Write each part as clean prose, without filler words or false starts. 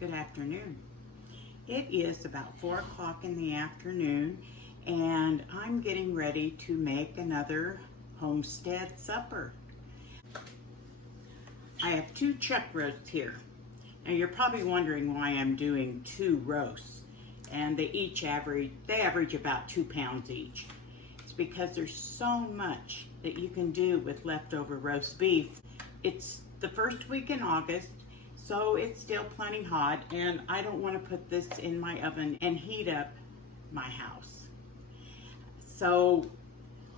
Good afternoon. It is about 4 o'clock in the afternoon and I'm getting ready to make another homestead supper. I have 2 chuck roasts here. Now you're probably wondering why I'm doing 2 roasts, and they average about 2 pounds each. It's because there's so much that you can do with leftover roast beef. It's the first week in August, so it's still plenty hot, and I don't want to put this in my oven and heat up my house. So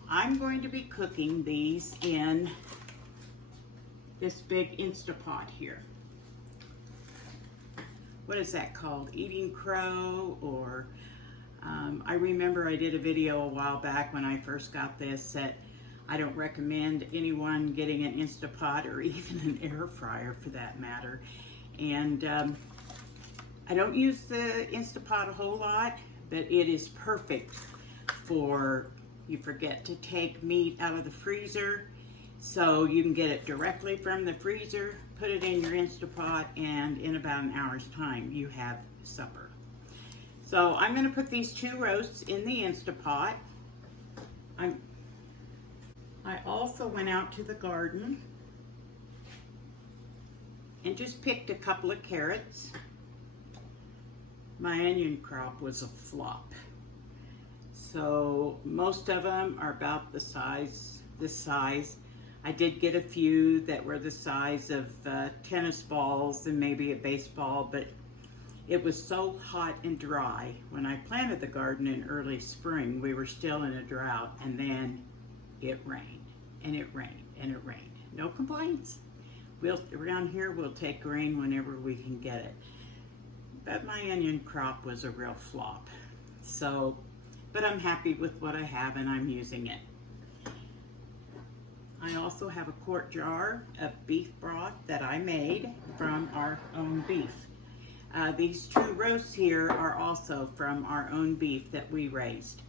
I'm going to be cooking these in this big Instapot here. What is that called? Eating Crow, or I remember I did a video a while back when I first got this that I don't recommend anyone getting an Instapot or even an air fryer for that matter. And I don't use the Instapot a whole lot, but it is perfect for, you forget to take meat out of the freezer, so you can get it directly from the freezer, put it in your Instapot, and in about an hour's time you have supper. So I'm going to put these 2 roasts in the Instapot. I also went out to the garden and just picked a couple of carrots. My onion crop was a flop. So most of them are about this size. I did get a few that were the size of tennis balls and maybe a baseball, but it was so hot and dry. When I planted the garden in early spring, we were still in a drought, and then it rained, and it rained, and it rained. No complaints. Around here, we'll take rain whenever we can get it. But my onion crop was a real flop. So, but I'm happy with what I have, and I'm using it. I also have a quart jar of beef broth that I made from our own beef. These 2 roasts here are also from our own beef that we raised.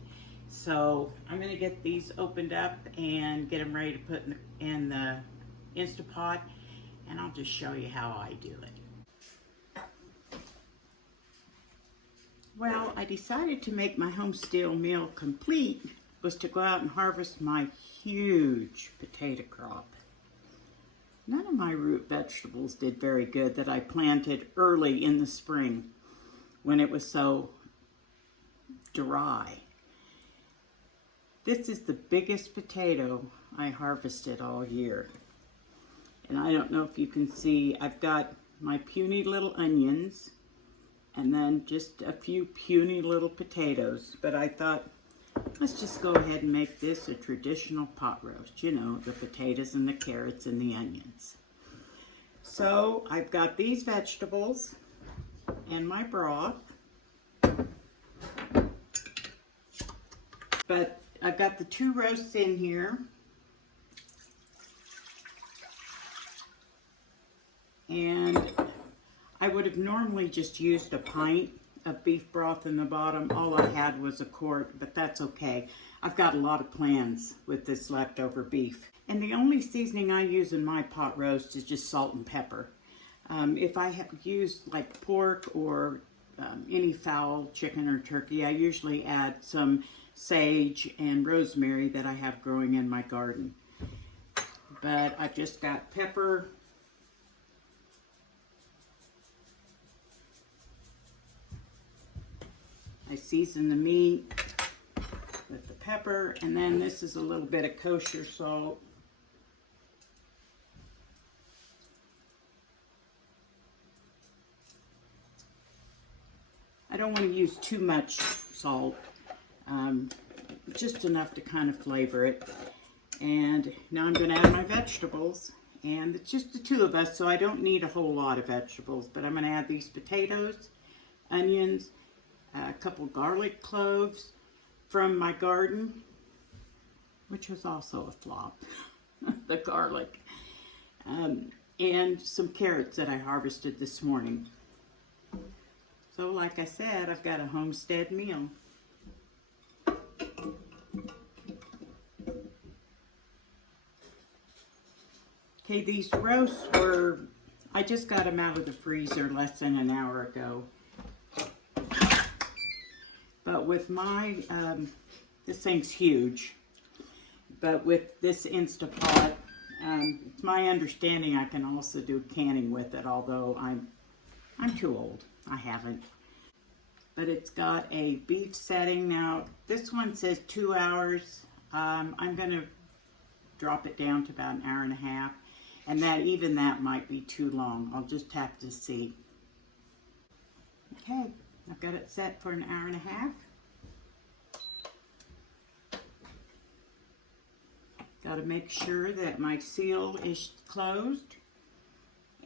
So I'm going to get these opened up and get them ready to put in the Instapot, and I'll just show you how I do it. Well, I decided to make my homestead meal complete was to go out and harvest my huge potato crop. None of my root vegetables did very good that I planted early in the spring when it was so dry. This is the biggest potato I harvested all year. And I don't know if you can see, I've got my puny little onions and then just a few puny little potatoes. But I thought, let's just go ahead and make this a traditional pot roast. You know, the potatoes and the carrots and the onions. So I've got these vegetables and my broth. But I've got the 2 roasts in here. And I would have normally just used a pint of beef broth in the bottom. All I had was a quart, but that's okay. I've got a lot of plans with this leftover beef. And the only seasoning I use in my pot roast is just salt and pepper. If I have used like pork or any fowl, chicken or turkey, I usually add some sage and rosemary that I have growing in my garden. But I've just got pepper, I season the meat with the pepper, and then this is a little bit of kosher salt. I don't want to use too much salt, just enough to kind of flavor it. And now I'm going to add my vegetables, and it's just the 2 of us, so I don't need a whole lot of vegetables, but I'm going to add these potatoes, onions, a couple garlic cloves from my garden, which was also a flop, the garlic, and some carrots that I harvested this morning. So like I said, I've got a homestead meal. Okay, these roasts were I just got them out of the freezer less than an hour ago. But with my, this thing's huge, but with this Instapot, it's my understanding I can also do canning with it, although I'm too old. I haven't. But it's got a beef setting. Now, this one says 2 hours. I'm going to drop it down to about an hour and a half. And even that might be too long. I'll just have to see. Okay, I've got it set for an hour and a half. Got to make sure that my seal is closed.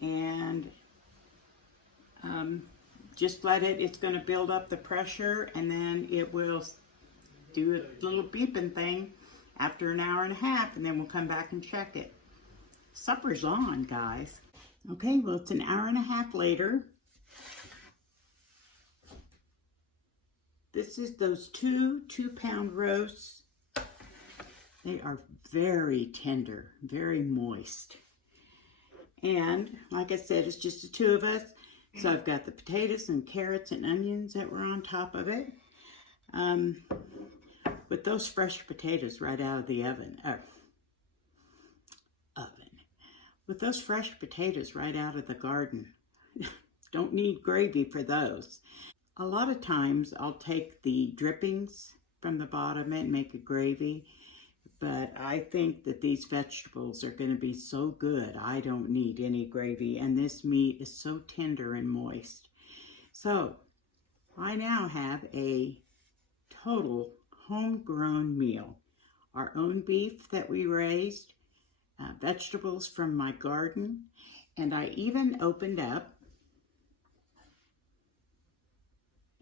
And just let it's going to build up the pressure, and then it will do a little beeping thing after an hour and a half, and then we'll come back and check it. Supper's on, guys. Okay, well, it's an hour and a half later. This is those two 2-pound roasts. They are very tender, very moist. And like I said, it's just the two of us. So I've got the potatoes and carrots and onions that were on top of it. With those fresh potatoes right out of the oven. With those fresh potatoes right out of the garden. Don't need gravy for those. A lot of times I'll take the drippings from the bottom and make a gravy. But I think that these vegetables are going to be so good, I don't need any gravy. And this meat is so tender and moist. So, I now have a total homegrown meal. Our own beef that we raised, vegetables from my garden, and I even opened up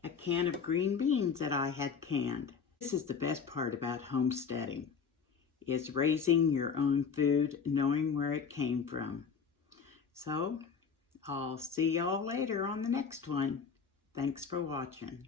a can of green beans that I had canned. This is the best part about homesteading. Is raising your own food, knowing where it came from. So, I'll see y'all later on the next one. Thanks for watching.